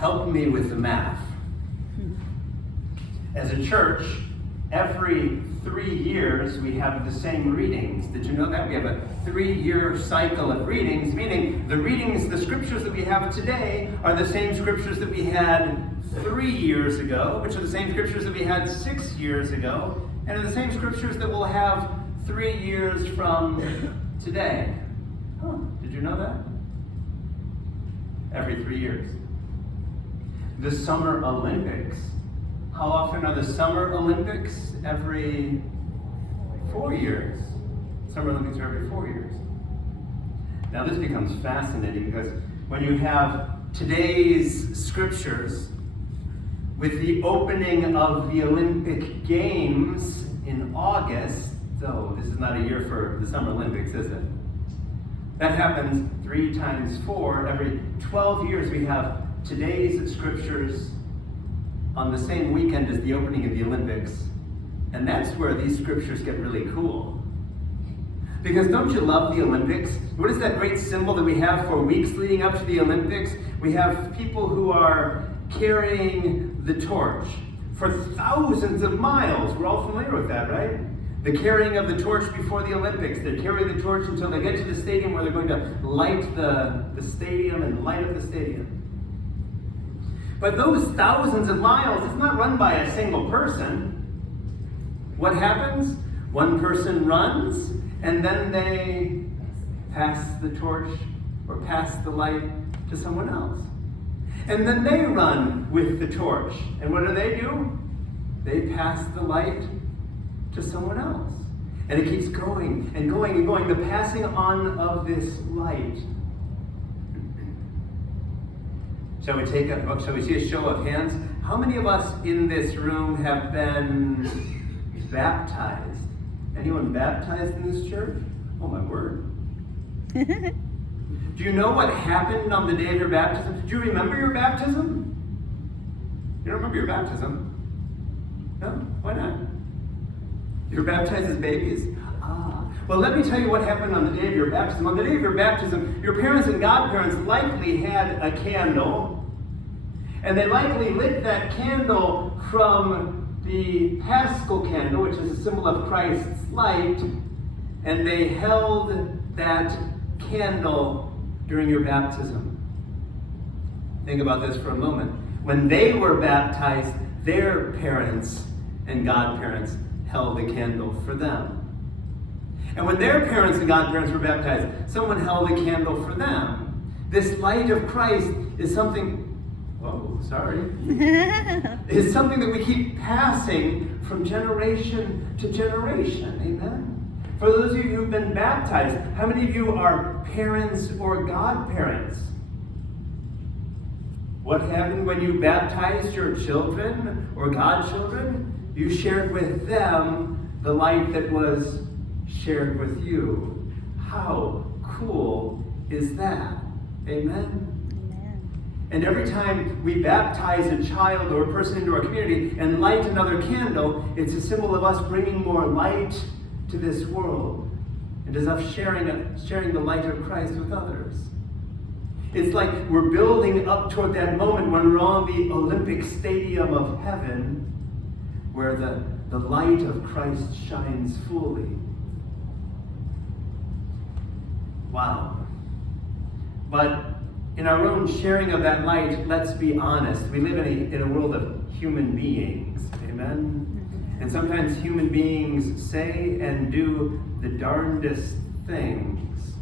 Help me with the math. As a church, every 3 years we have the same readings. Did you know that? We have a 3-year cycle of readings, meaning the scriptures that we have today are the same scriptures that we had 3 years ago, which are the same scriptures that we had 6 years ago, and are the same scriptures that we'll have 3 years from today. Huh, did you know that? Every 3 years. The Summer Olympics. How often are the Summer Olympics? Every 4 years. Summer Olympics are every 4 years. Now this becomes fascinating because when you have today's scriptures with the opening of the Olympic Games in August, so this is not a year for the Summer Olympics, is it? That happens 3 times 4. Every 12 years we have today's scriptures on the same weekend as the opening of the Olympics. And that's where these scriptures get really cool. Because don't you love the Olympics? What is that great symbol that we have for weeks leading up to the Olympics? We have people who are carrying the torch for thousands of miles. We're all familiar with that, right? The carrying of the torch before the Olympics. They carry the torch until they get to the stadium where they're going to light the stadium and light up the stadium. But those thousands of miles, it's not run by a single person. What happens? One person runs, and then they pass the torch or pass the light to someone else. And then they run with the torch. And what do? They pass the light to someone else. And it keeps going and going and going. The passing on of this light. Shall we see a show of hands? How many of us in this room have been baptized? Anyone baptized in this church? Oh my word. Do you know what happened on the day of your baptism? Did you remember your baptism? You don't remember your baptism? No? Why not? You were baptized as babies? Well, let me tell you what happened on the day of your baptism. On the day of your baptism, your parents and godparents likely had a candle, and they likely lit that candle from the Paschal candle, which is a symbol of Christ's light, and they held that candle during your baptism. Think about this for a moment. When they were baptized, their parents and godparents held the candle for them. And when their parents and godparents were baptized, someone held a candle for them. This light of Christ is something, is something that we keep passing from generation to generation. Amen? For those of you who've been baptized, how many of you are parents or godparents? What happened when you baptized your children or godchildren? You shared with them the light that was shared with you. How cool is that? Amen? Amen. And every time we baptize a child or a person into our community and light another candle, it's a symbol of us bringing more light to this world. It is us sharing the light of Christ with others. It's like we're building up toward that moment when we're on the Olympic stadium of heaven, where the light of Christ shines fully. Wow. But in our own sharing of that light, let's be honest. We live in a world of human beings. Amen? And sometimes human beings say and do the darndest things.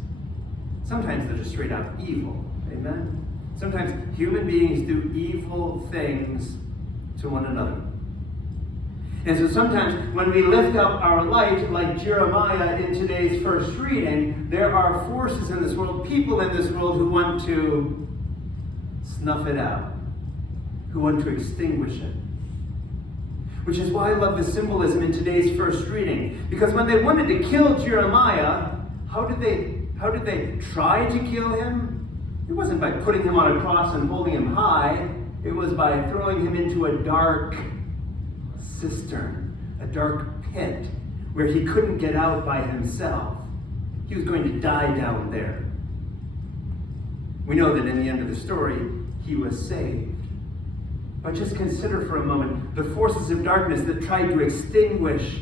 Sometimes they're just straight out evil. Amen? Sometimes human beings do evil things to one another. And so sometimes when we lift up our light, like Jeremiah in today's first reading, there are forces in this world, people in this world who want to snuff it out, who want to extinguish it. Which is why I love the symbolism in today's first reading. Because when they wanted to kill Jeremiah, how did they try to kill him? It wasn't by putting him on a cross and holding him high. It was by throwing him into a dark cistern, a dark pit, where he couldn't get out by himself. He was going to die down there. We know that in the end of the story, he was saved. But just consider for a moment the forces of darkness that tried to extinguish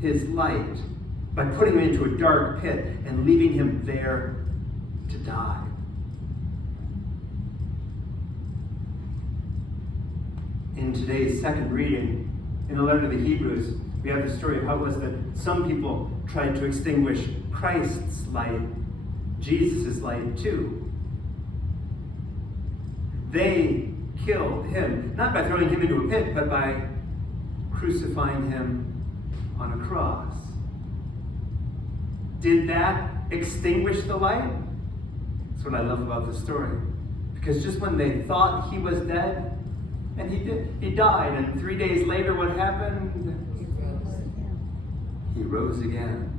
his light by putting him into a dark pit and leaving him there to die. In today's second reading, in the letter to the Hebrews, we have the story of how it was that some people tried to extinguish Christ's light, Jesus' light too. They killed him, not by throwing him into a pit, but by crucifying him on a cross. Did that extinguish the light? That's what I love about the story. Because just when they thought he was dead, and he died, and 3 days later what happened? He rose again.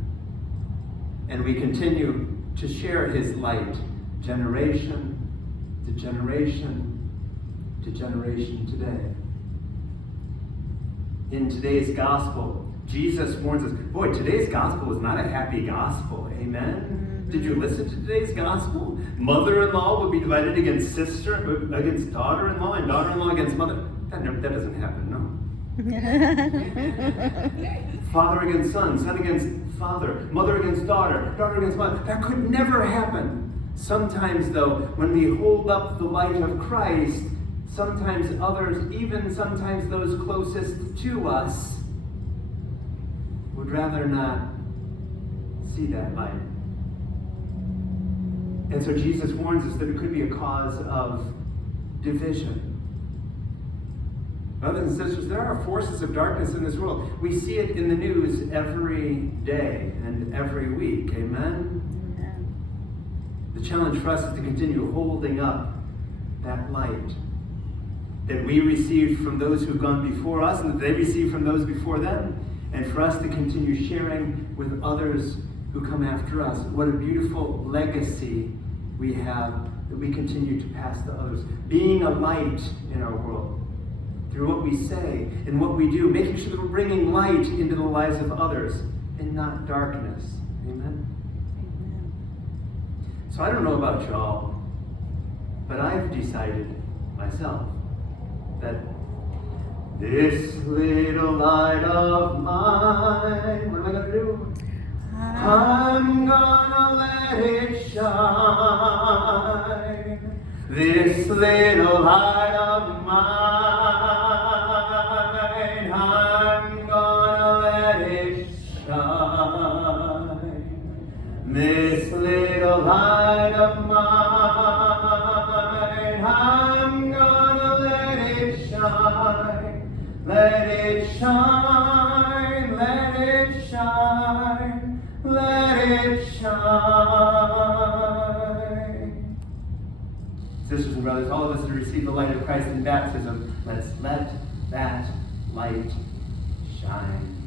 And we continue to share his light, generation to generation to generation today. In today's gospel, Jesus warns us, boy, today's gospel is not a happy gospel, amen? Did you listen to today's gospel? Mother-in-law will be divided against sister, against daughter-in-law, and daughter-in-law against mother. That doesn't happen, no. Father against son, son against father, mother against daughter, daughter against mother. That could never happen. Sometimes, though, when we hold up the light of Christ, sometimes others, even sometimes those closest to us, would rather not see that light. And so Jesus warns us that it could be a cause of division. Brothers and sisters, there are forces of darkness in this world. We see it in the news every day and every week. Amen? Amen. The challenge for us is to continue holding up that light that we received from those who've gone before us and that they received from those before them, and for us to continue sharing with others who come after us. What a beautiful legacy we have that we continue to pass to others. Being a light in our world through what we say and what we do, making sure that we're bringing light into the lives of others and not darkness. Amen? Amen. So I don't know about y'all, but I've decided myself that this little light of mine, what am I going to do? I'm gonna let it shine. This little light of mine, I'm gonna let it shine. This little light of mine, I'm gonna let it shine. Let it shine, let it shine, let it shine. Sisters and brothers, all of us who receive the light of Christ in baptism, let's let that light shine.